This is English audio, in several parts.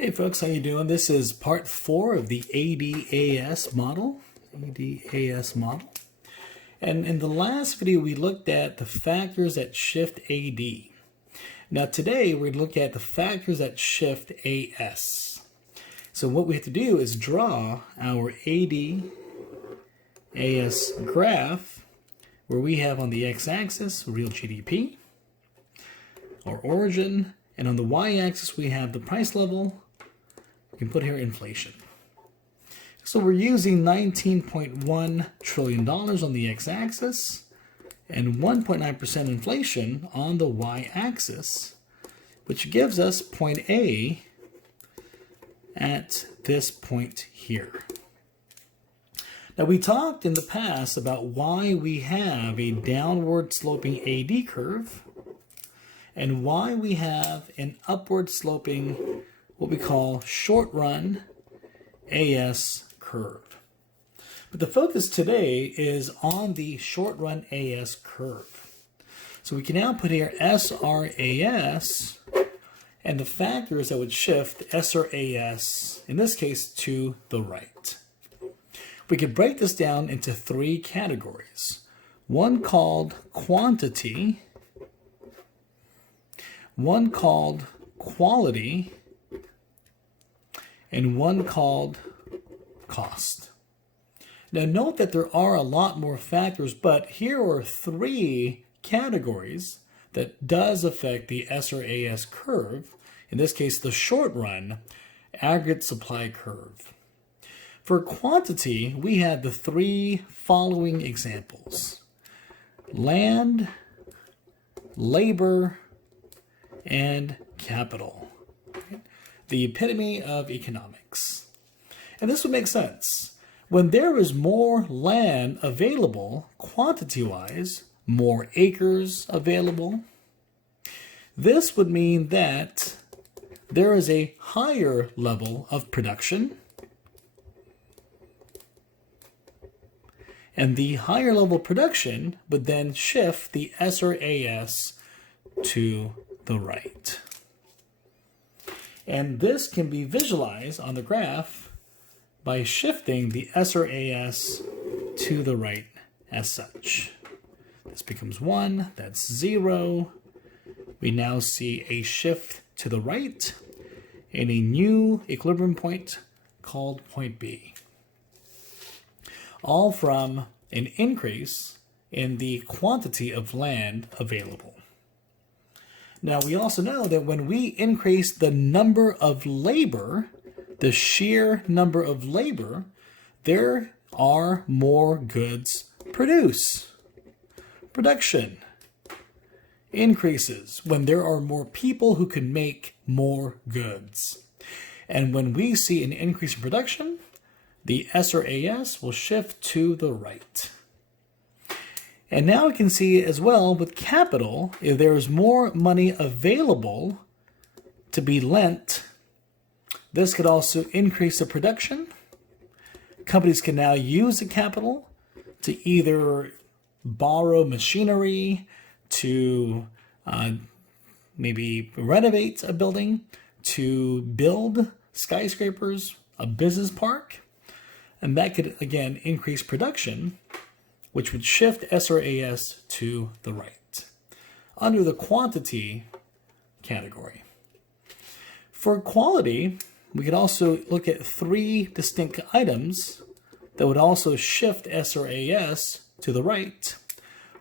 Hey folks, how you doing? This is part 4 of the ADAS model. ADAS model. And in the last video, we looked at the factors that shift AD. Now today, we're going to look at the factors that shift AS. So what we have to do is draw our ADAS graph, where we have on the x-axis real GDP, or origin, and on the y-axis we have the price level. You can put here inflation. So we're using $19.1 trillion on the x-axis and 1.9% inflation on the y-axis, which gives us point A at this point here. Now we talked in the past about why we have a downward sloping AD curve and why we have an upward sloping, what we call short run AS curve. But the focus today is on the short run AS curve. So we can now put here SRAS and the factors that would shift SRAS, in this case, to the right. We could break this down into 3 categories. One called quantity, one called quality, and one called cost. Now note that there are a lot more factors, but here are 3 categories that does affect the SRAS curve, in this case the short run aggregate supply curve. For quantity, we have the 3 following examples: land, labor, and capital. The epitome of economics. And this would make sense. When there is more land available, quantity-wise, more acres available, this would mean that there is a higher level of production, and the higher level production would then shift the SRAS to the right. And this can be visualized on the graph by shifting the SRAS to the right as such. This becomes 1, that's 0. We now see a shift to the right and a new equilibrium point called point B. All from an increase in the quantity of land available. Now, we also know that when we increase the number of labor, the sheer number of labor, there are more goods produced. Production increases when there are more people who can make more goods. And when we see an increase in production, the SRAS will shift to the right. And now we can see as well with capital, if there is more money available to be lent, this could also increase the production. Companies can now use the capital to either borrow machinery, to maybe renovate a building, to build skyscrapers, a business park, and that could again increase production, which would shift SRAS to the right, under the quantity category. For quality, we could also look at 3 distinct items that would also shift SRAS to the right.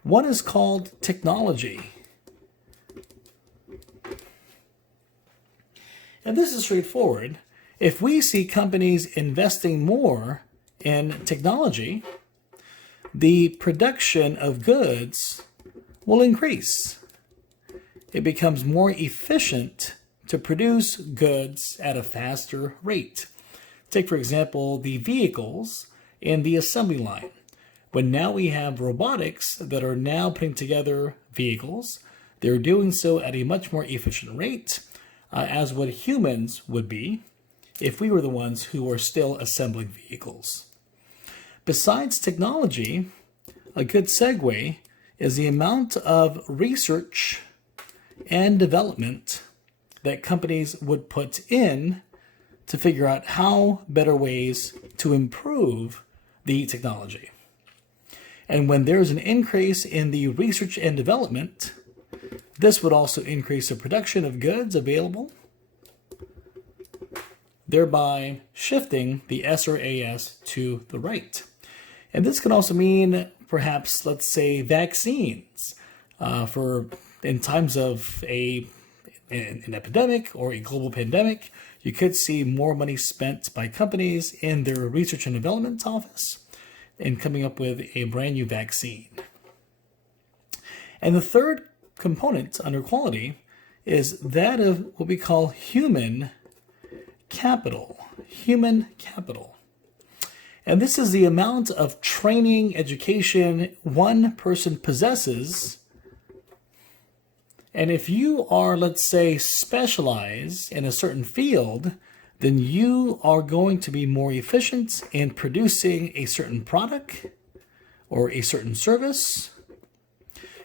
One is called technology. And this is straightforward. If we see companies investing more in technology, the production of goods will increase. It becomes more efficient to produce goods at a faster rate. Take, for example, the vehicles in the assembly line. When now we have robotics that are now putting together vehicles, they're doing so at a much more efficient rate, as what humans would be if we were the ones who are still assembling vehicles. Besides technology, a good segue is the amount of research and development that companies would put in to figure out how better ways to improve the technology. And when there's an increase in the research and development, this would also increase the production of goods available, thereby shifting the S or AS to the right. And this can also mean perhaps, let's say, vaccines for in times of an epidemic or a global pandemic. You could see more money spent by companies in their research and development office in coming up with a brand new vaccine. And the third component under quality is that of what we call human capital. Human capital. And this is the amount of training, education one person possesses. And if you are, let's say, specialized in a certain field, then you are going to be more efficient in producing a certain product or a certain service.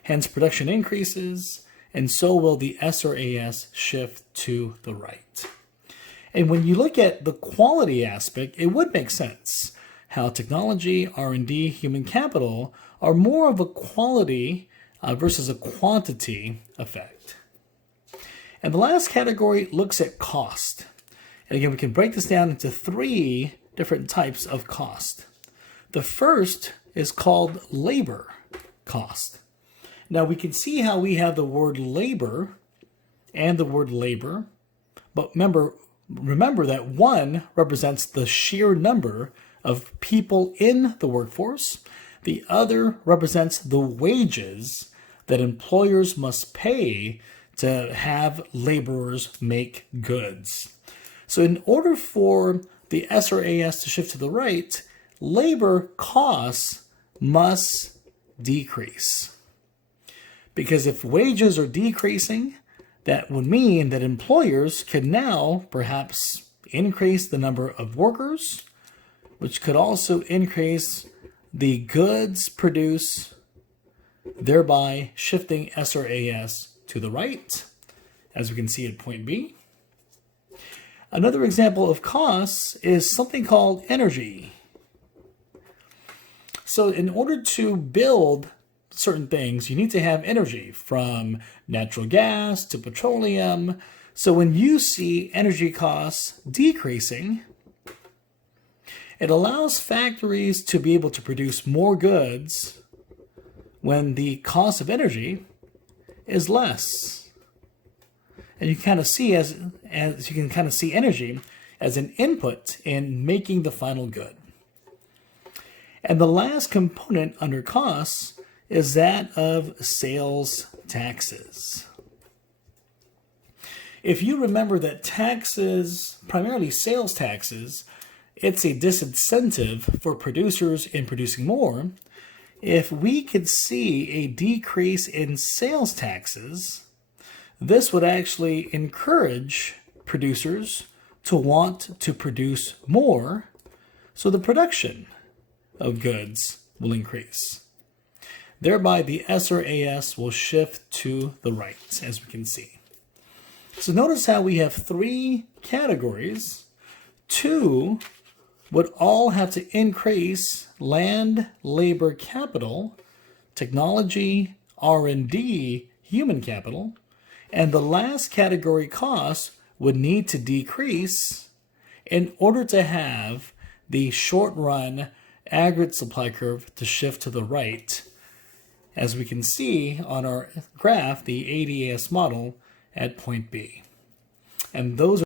Hence, production increases, and so will the S or AS shift to the right. And when you look at the quality aspect, it would make sense how technology, R&D, human capital are more of a quality versus a quantity effect. And the last category looks at cost. And again, we can break this down into 3 different types of cost. The first is called labor cost. Now we can see how we have the word labor and the word labor, but remember that one represents the sheer number of people in the workforce. The other represents the wages that employers must pay to have laborers make goods. So in order for the S or AS to shift to the right, labor costs must decrease. Because if wages are decreasing, that would mean that employers can now perhaps increase the number of workers, which could also increase the goods produced, thereby shifting S or AS to the right, as we can see at point B. Another example of costs is something called energy. So in order to build certain things, you need to have energy, from natural gas to petroleum. So when you see energy costs decreasing, it allows factories to be able to produce more goods when the cost of energy is less. And you kind of see as you can kind of see energy as an input in making the final good. And the last component under costs is that of sales taxes. If you remember that taxes, primarily sales taxes, it's a disincentive for producers in producing more. If we could see a decrease in sales taxes, this would actually encourage producers to want to produce more, so the production of goods will increase. Thereby, the S or AS will shift to the right, as we can see. So notice how we have 3 categories. 2 would all have to increase land, labor, capital, technology, R&D, human capital, and the last category, cost, would need to decrease in order to have the short-run aggregate supply curve to shift to the right, as we can see on our graph, the ADAS model at point B. And those